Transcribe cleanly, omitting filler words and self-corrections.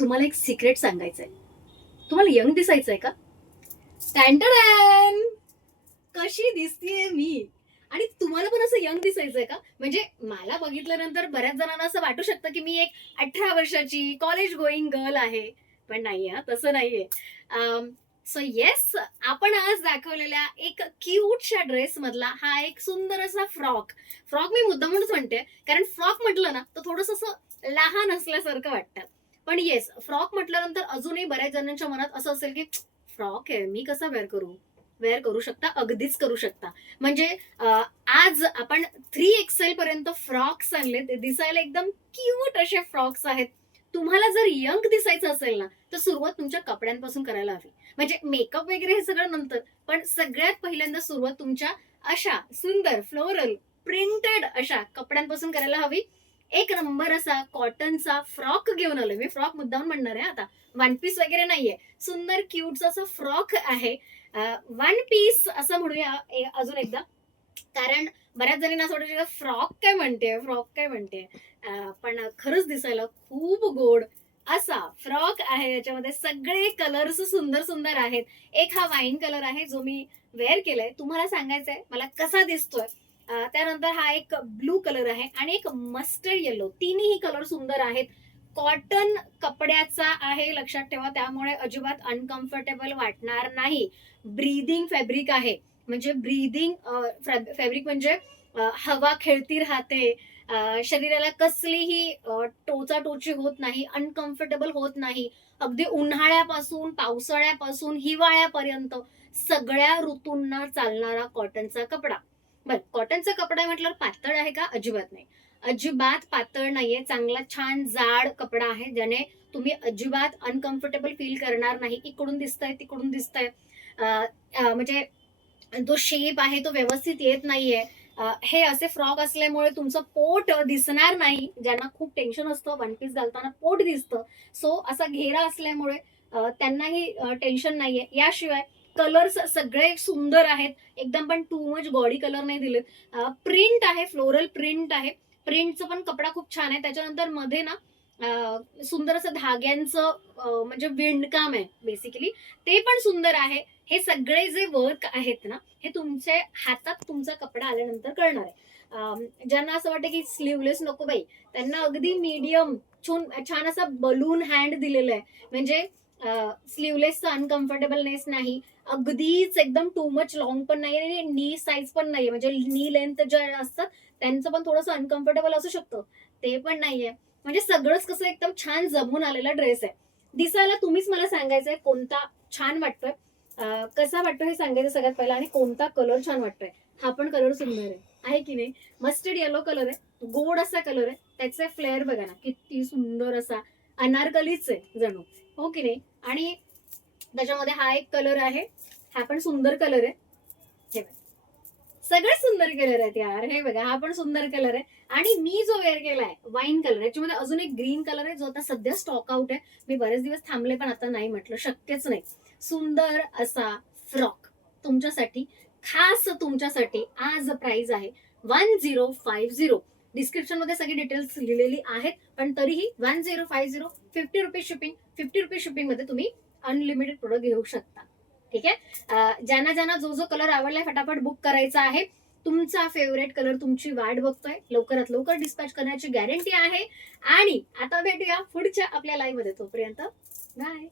तुम्हाला एक सिक्रेट सांगायचंय. तुम्हाला यंग दिसायचंय का? टॅन कशी दिसतीये मी? आणि तुम्हाला पण असं यंग दिसायचंय का? म्हणजे मला बघितल्यानंतर बऱ्याच जणांना असं वाटू शकतं, की मी एक 18 वर्षाची कॉलेज गोईंग गर्ल आहे. पण नाहीये हां, तसं नाहीये. सो येस, आपण आज दाखवलेल्या एक क्यूटशा ड्रेसमधला हा एक सुंदर असा फ्रॉक. फ्रॉक मी मुद्दामूनच म्हणते, कारण फ्रॉक म्हटलं ना, तर थोडंसं असं लहान असल्यासारखं वाटतं. पण येस, फ्रॉक म्हटल्यानंतर अजूनही बऱ्याच जणांच्या मनात असं असेल, की फ्रॉक आहे, मी कसा वेअर करू? वेअर करू शकता, अगदीच करू शकता. म्हणजे आज आपण 3XL पर्यंत फ्रॉक्स आणले. ते दिसायला एकदम क्यूट असे फ्रॉक्स आहेत. तुम्हाला जर यंग दिसायचं असेल ना, तर सुरुवात तुमच्या कपड्यांपासून करायला हवी. म्हणजे मेकअप वगैरे हे सगळं नंतर, पण सगळ्यात पहिल्यांदा सुरुवात तुमच्या अशा सुंदर फ्लोरल प्रिंटेड अशा कपड्यांपासून करायला हवी. एक नंबर असा कॉटनचा फ्रॉक घेऊन आलोय. मी फ्रॉक मुद्दामून म्हणणार आहे आता. वन पीस वगैरे नाहीये. सुंदर क्यूटचा असा फ्रॉक आहे. वन पीस असं म्हणूया अजून एकदा. कारण बऱ्याच जणींना असं वाटतं फ्रॉक काय म्हणते, फ्रॉक काय म्हणते. पण खरंच दिसायला खूप गोड असा फ्रॉक आहे. याच्यामध्ये सगळे कलर्स सुंदर सुंदर आहेत. एक हा वाईन कलर आहे जो मी वेअर केलाय. तुम्हाला सांगायचंय मला कसा दिसतोय. त्यानंतर हा एक ब्लू कलर आहे आणि एक मस्टर्ड येलो. तिन्ही कलर सुंदर आहेत. कॉटन कपड्याचा आहे, लक्षात ठेवा. त्यामुळे अजिबात अनकम्फर्टेबल वाटणार नाही. ब्रीदिंग फॅब्रिक आहे. म्हणजे ब्रीदिंग फॅब्रिक म्हणजे हवा खेळती राहते. शरीराला कसलीही टोचाटोची होत नाही, अनकम्फर्टेबल होत नाही. अगदी उन्हाळ्यापासून, पावसाळ्यापासून, हिवाळ्यापर्यंत सगळ्या ऋतूंना चालणारा कॉटनचा कपडा. बरं, कॉटनचा कपडा म्हटल्यावर पातळ आहे का? अजिबात नाही. अजिबात पातळ नाहीये. चांगला छान जाड कपडा आहे, ज्याने तुम्ही अजिबात अनकम्फर्टेबल फील करणार नाही. इकडून दिसतंय, तिकडून दिसतंय. अ, म्हणजे जो शेप आहे तो व्यवस्थित येत नाहीये. हे असे फ्रॉक असल्यामुळे तुमचं पोट दिसणार नाही. ज्यांना खूप टेन्शन असतं वन पीस घालताना पोट दिसतं. सो असा घेरा असल्यामुळे त्यांनाही टेन्शन नाहीये. याशिवाय कलर्स सगळे सुंदर आहेत. एकदम पण टू मच गॉडी कलर नाही दिलेत. प्रिंट आहे, फ्लोरल प्रिंट आहे. प्रिंटचा पण कपडा खूप छान आहे. त्याच्यानंतर मध्ये ना सुंदर असं धाग्यांचं म्हणजे विणकाम आहे बेसिकली. ते पण सुंदर आहे. हे सगळे जे वर्क आहेत ना, हे तुमच्या हातात तुमचा कपडा आल्यानंतर कळणार आहे. ज्यांना असं वाटतं की स्लीवलेस नको बाई, त्यांना अगदी मीडियम छान असा बलून हँड दिलेला आहे. म्हणजे स्लीवलेसचा अनकम्फर्टेबलनेस नाही. अगदीच एकदम टू मच लाँग पण नाहीये आणि नी साइज पण नाहीये. म्हणजे नी लेंथ ज्या असतात त्यांचं पण थोडंसं अनकम्फर्टेबल असू शकतं. ते पण नाहीये. म्हणजे सगळंच कसं एकदम छान जमून आलेला ड्रेस आहे. दिसायला तुम्हीच मला सांगायचंय कोणता छान वाटतोय. कसा वाटतो हे सांगायचं सगळ्यात पहिला आणि कोणता कलर छान वाटतोय. हा पण कलर सुंदर आहे. आहे की नाही? मस्टर्ड येलो कलर आहे. गोड असा कलर आहे. त्याचे फ्लेअर बघा ना, किती सुंदर असा अनारकलीच आहे जणू. हो की नाही? आणि त्याच्यामध्ये हा एक कलर आहे. हा पण सुंदर कलर आहे. हे बघा. सगळे सुंदर कलर आहेत यार. हे बघा, हा पण सुंदर कलर आहे. आणि मी जो वेअर केलाय वाईन कलर, याच्यामध्ये अजून एक ग्रीन कलर आहे जो आता सध्या स्टॉक आउट आहे. मी बरेच दिवस थांबले पण आता नाही, म्हटलं शक्यच नाही. सुंदर असा फ्रॉक तुमच्यासाठी, खास तुमच्यासाठी आज प्राइस आहे 1050. डिस्क्रिप्शन मध्ये सगळी डिटेल्स लिहिलेली आहेत. पण तरीही 1050, 50 रुपीज शिपिंग. 50 रुपीज शिपिंग मध्ये तुम्ही अनलिमिटेड प्रोडक्ट घेऊ शकता. ठीक आहे. ज्यांना ज्यांना जो जो कलर आवडलाय फटाफट बुक करायचा आहे. तुमचा फेवरेट कलर तुमची वाट बघतोय. लवकरात लवकर डिस्पॅच करण्याची गॅरंटी आहे. आणि आता भेटूया पुढच्या आपल्या लाईव्ह मध्ये. तोपर्यंत बाय.